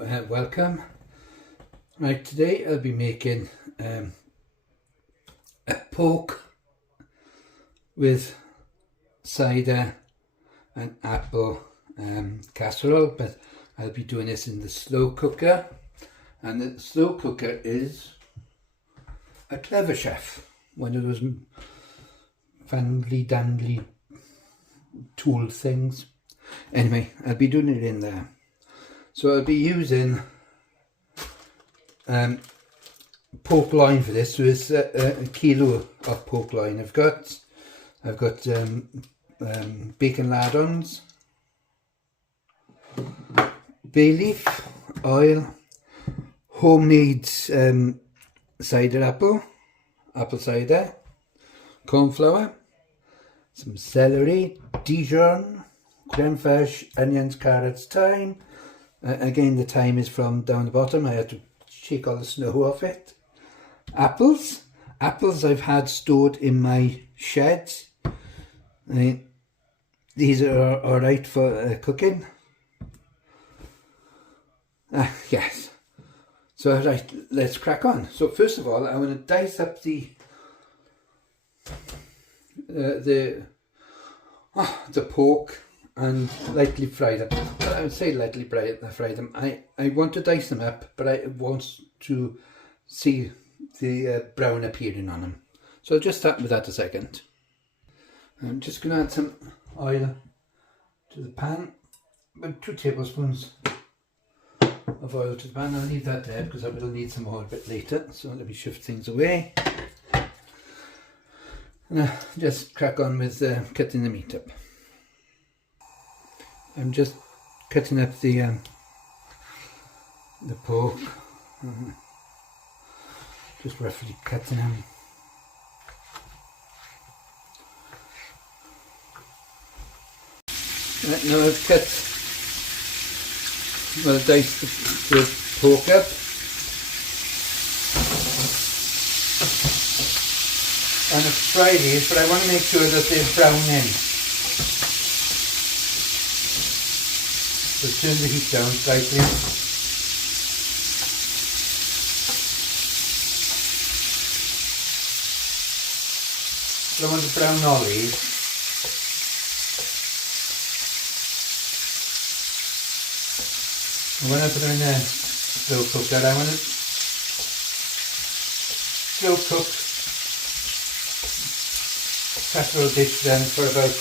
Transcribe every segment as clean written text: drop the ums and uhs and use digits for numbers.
Welcome. Right, today I'll be making a pork with cider and apple casserole, but I'll be doing this in the slow cooker, and the slow cooker is a Clever Chef, one of those fanly dandy tool things. Anyway, I'll be doing it in there. So I'll be using pork loin for this. So it's a kilo of pork loin. I've got bacon lardons, bay leaf, oil, homemade cider apple cider, corn flour, some celery, Dijon, creme fraiche, onions, carrots, thyme. Again, the thyme is from down the bottom. I had to shake all the snow off it. Apples I've had stored in my shed. These are alright for cooking. Yes. So right, let's crack on. So first of all, I want to dice up the pork and lightly fry them. Well, I would say lightly fry them. I want to dice them up, but I want to see the brown appearing on them. So I'll just start with that a second. I'm just going to add some oil to the pan, about 2 tablespoons of oil to the pan. I'll leave that there because I will need some more a bit later. So let me shift things away. And just crack on with cutting the meat up. I'm just cutting up the pork, just roughly cutting them. Right, now I've diced the pork up. And I've fried these, but I want to make sure that they're brown in. So turn the heat down slightly. So I want to brown all these. And when I put them in a slow cooker, I want to slow cook casserole dish then for about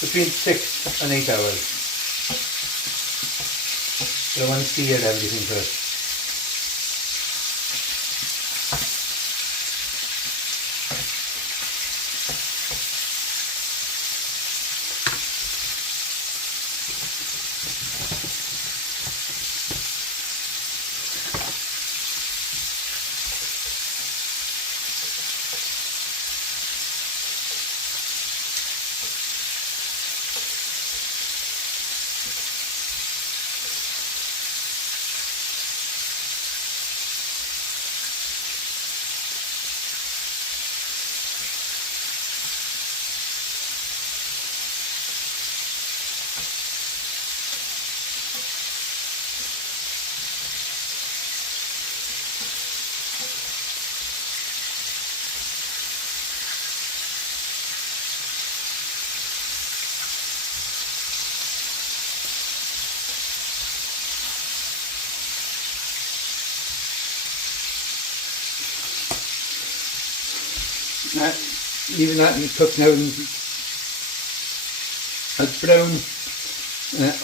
between 6 and 8 hours. So I want to sear everything first. Leaving that and cook now, and I'll brown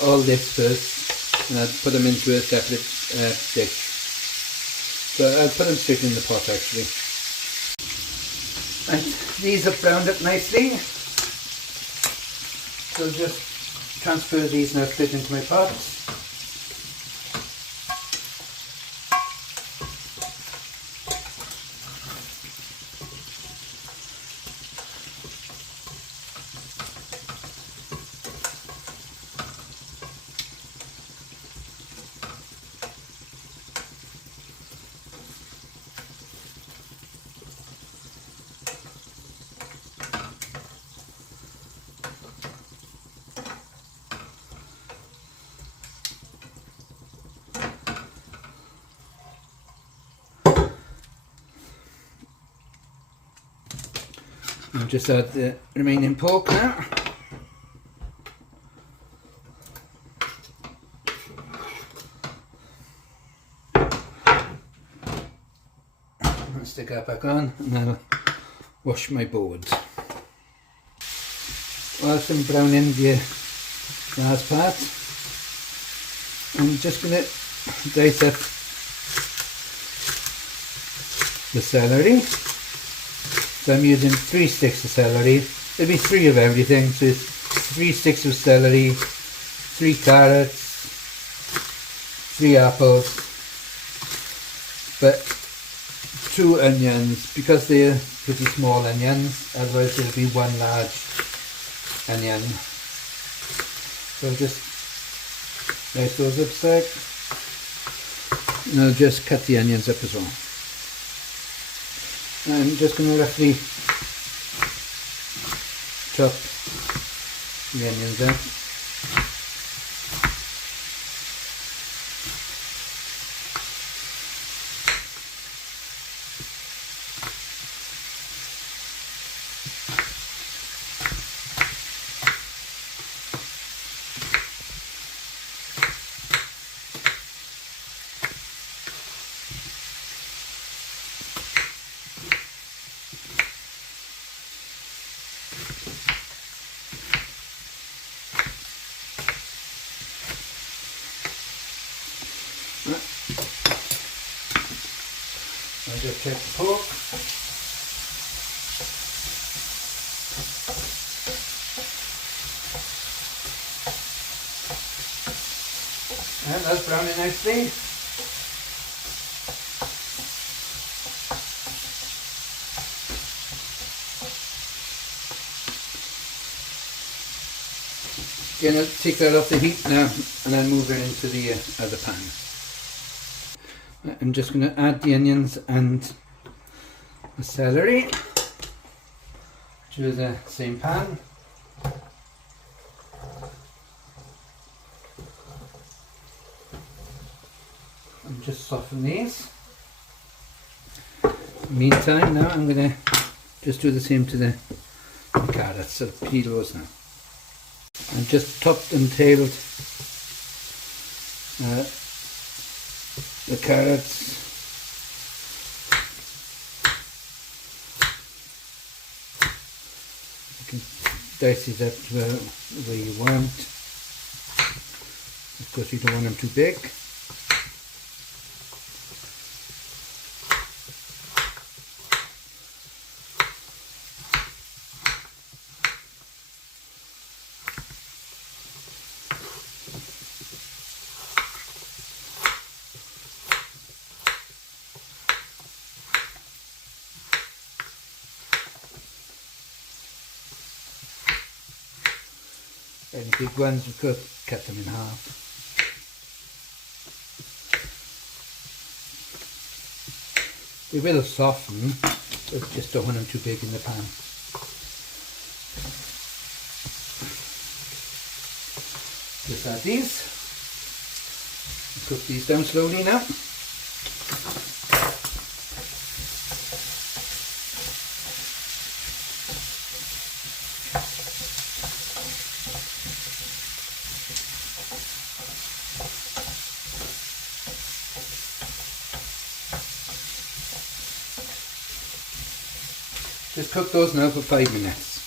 all this first, and I'll put them into a separate dish. So I'll put them straight in the pot actually. Right, these are browned up nicely, so just transfer these now straight into my pot. I'll just add the remaining pork now. I'll stick that back on and I'll wash my board. Whilst I'm browning the last part, I'm just going to dice up the celery. So I'm using 3 sticks of celery. There'll be 3 of everything, so it's 3 sticks of celery, 3 carrots, 3 apples, but 2 onions, because they're pretty small onions, otherwise there'll be 1 large onion. So I'll just dice those up a sec, and I'll just cut the onions up as well. I'm just going to roughly chop the onions up. I'll just check the pork. And that's browning nicely. Gonna take that off the heat now and then move it into the other pan. I'm just going to add the onions and the celery to the same pan. And just soften these. Meantime, now I'm going to just do the same to the carrots. So peel those now. I've just topped and tailed the carrots. You can dice these up to the way you want. Of course, you don't want them too big. Any big ones, we could cut them in half. They will soften, but just don't want them too big in the pan. Just add these. Cook these down slowly now. Just cook those now for 5 minutes.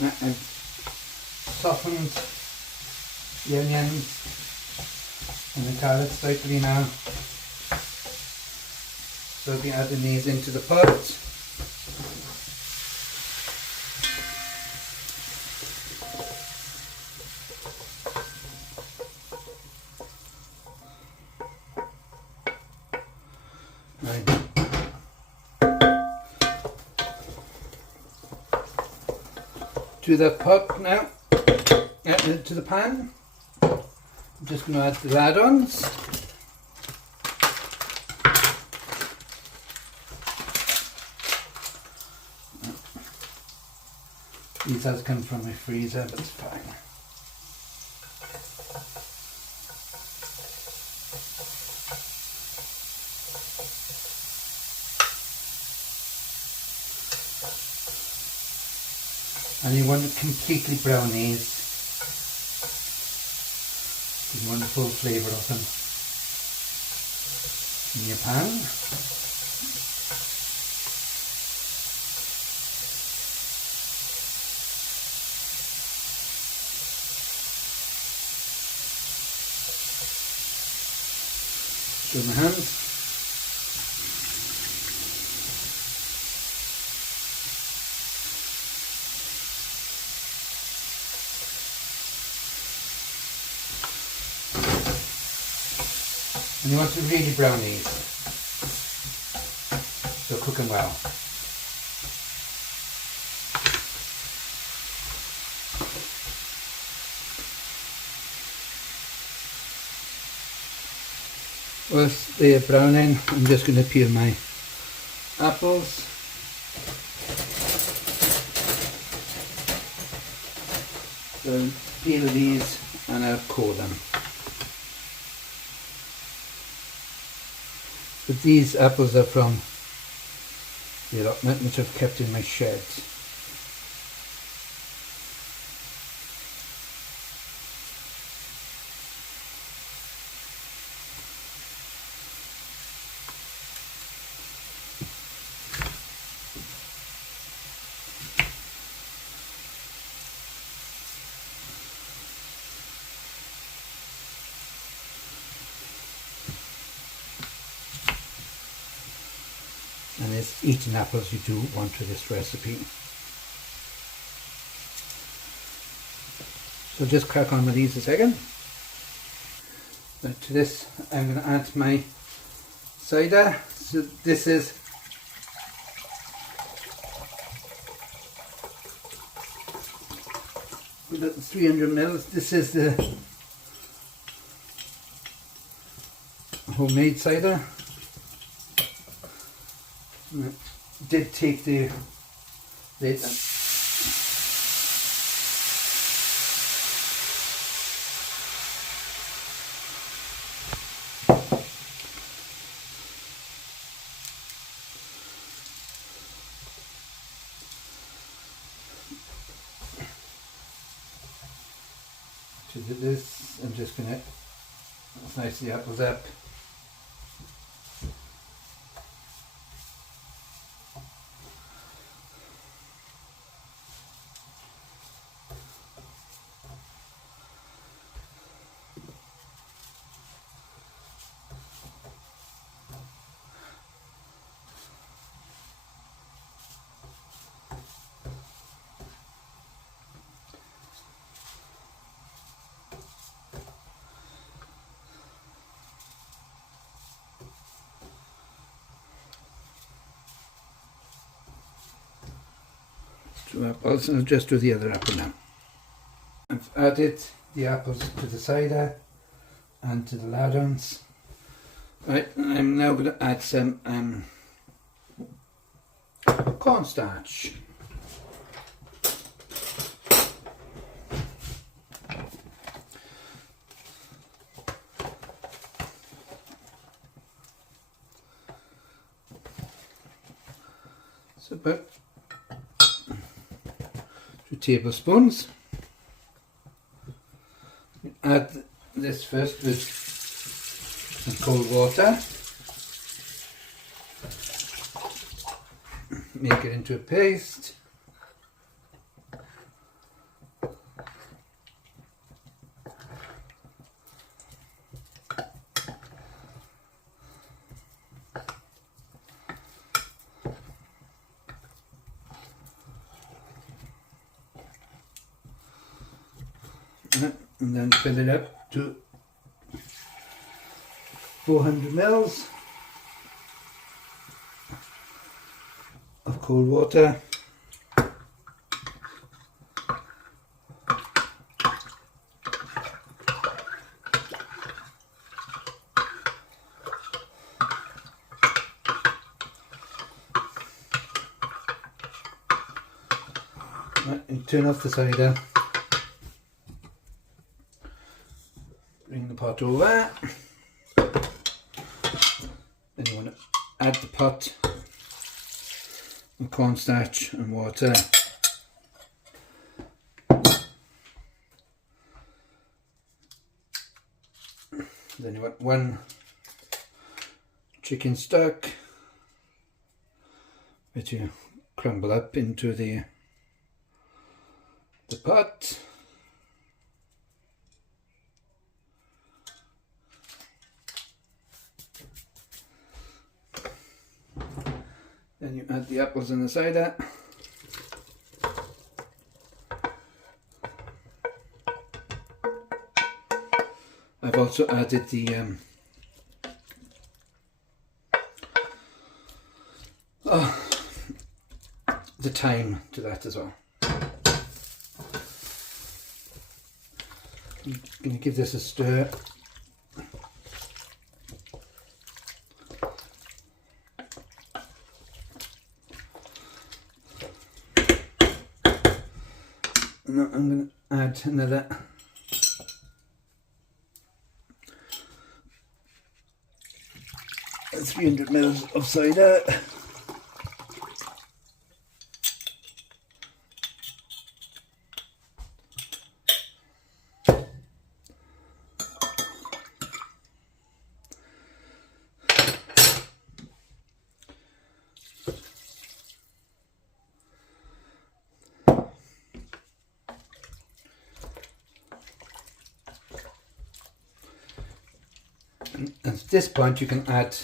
I've softened the onions and the carrots slightly now. So I'll be adding these into the pot. Right. To the pot now, to the pan. I'm just going to add the ladons. These has come from my freezer, but it's fine. And you want to completely brown these. The wonderful flavour of them in your pan. Show my hands. And you want to really brown these, so cook them well. Whilst they are browning, I'm just going to peel my apples. So I'll peel these and I'll core them. But these apples are from the allotment which I've kept in my shed. And it's eating apples you do want for this recipe. So just crack on with these a second. Now to this I'm going to add my cider. So this is 300 ml. This is the homemade cider. I did take the lid to do this. I'm just going to slice the apples up. Two apples, and I'll just do the other apple now. I've added the apples to the cider and to the lardons. Right, I'm now going to add some cornstarch. So about 2 tablespoons. Add this first with some cold water. Make it into a paste. And then fill it up to 400 ml of cold water. Right, and turn off the cider. Bring the pot over. Then you want to add the pot of cornstarch and water. Then you want 1 chicken stock, which you crumble up into the pot. Then you add the apples and the cider. I've also added the thyme to that as well. I'm going to give this a stir. And now I'm going to add another 300 mils of cider. At this point you can add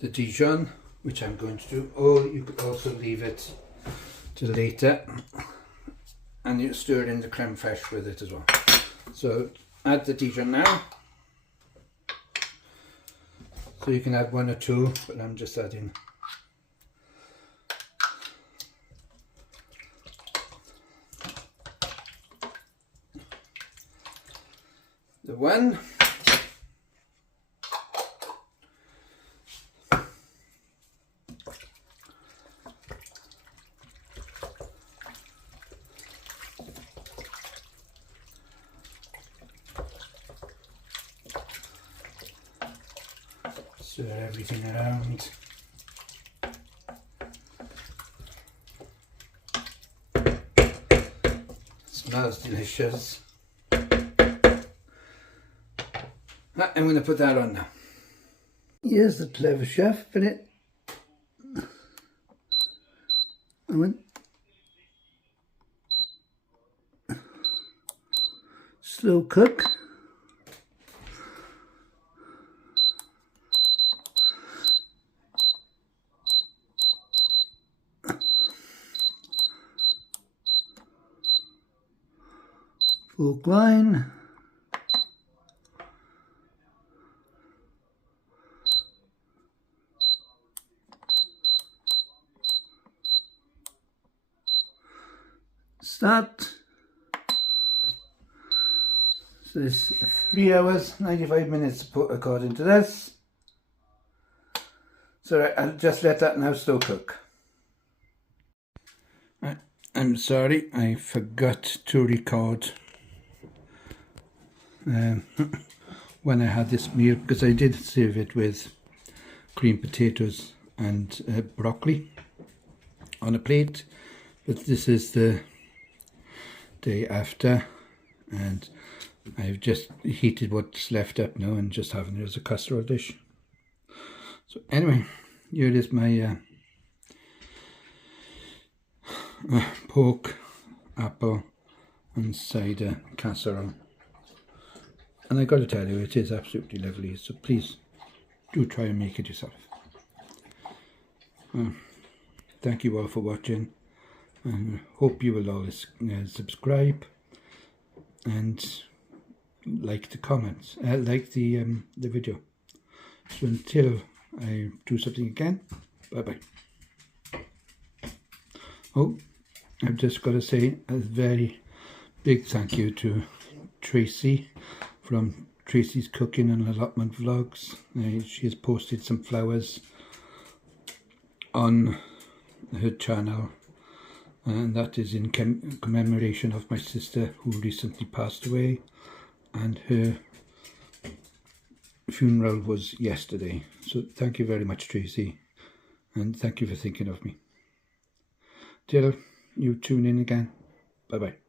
the Dijon, which I'm going to do, or you could also leave it till later and you stir in the creme fraiche with it as well. So add the Dijon now. So you can add 1 or 2, but I'm just adding the 1. Stir everything around. Smells delicious. I'm going to put that on now. Here's the clever chef in it. Slow cook. Fork line. Start. So it's 3 hours, 95 minutes according to this. So I'll just let that now slow cook. I'm sorry, I forgot to record when I had this meal, because I did serve it with creamed potatoes and broccoli on a plate, but this is the day after and I've just heated what's left up now and just having it as a casserole dish. So anyway, here is my pork, apple and cider casserole, and I got to tell you, it is absolutely lovely, so please do try and make it yourself. Thank you all for watching, and hope you will all subscribe and like the comments, like the video. So until I do something again, bye bye. Oh, I've just got to say a very big thank you to Tracy from Tracy's Cooking and Allotment Vlogs. She has posted some flowers on her channel, and that is in commemoration of my sister who recently passed away, and her funeral was yesterday. So thank you very much, Tracy, and thank you for thinking of me. Till you tune in again, bye bye.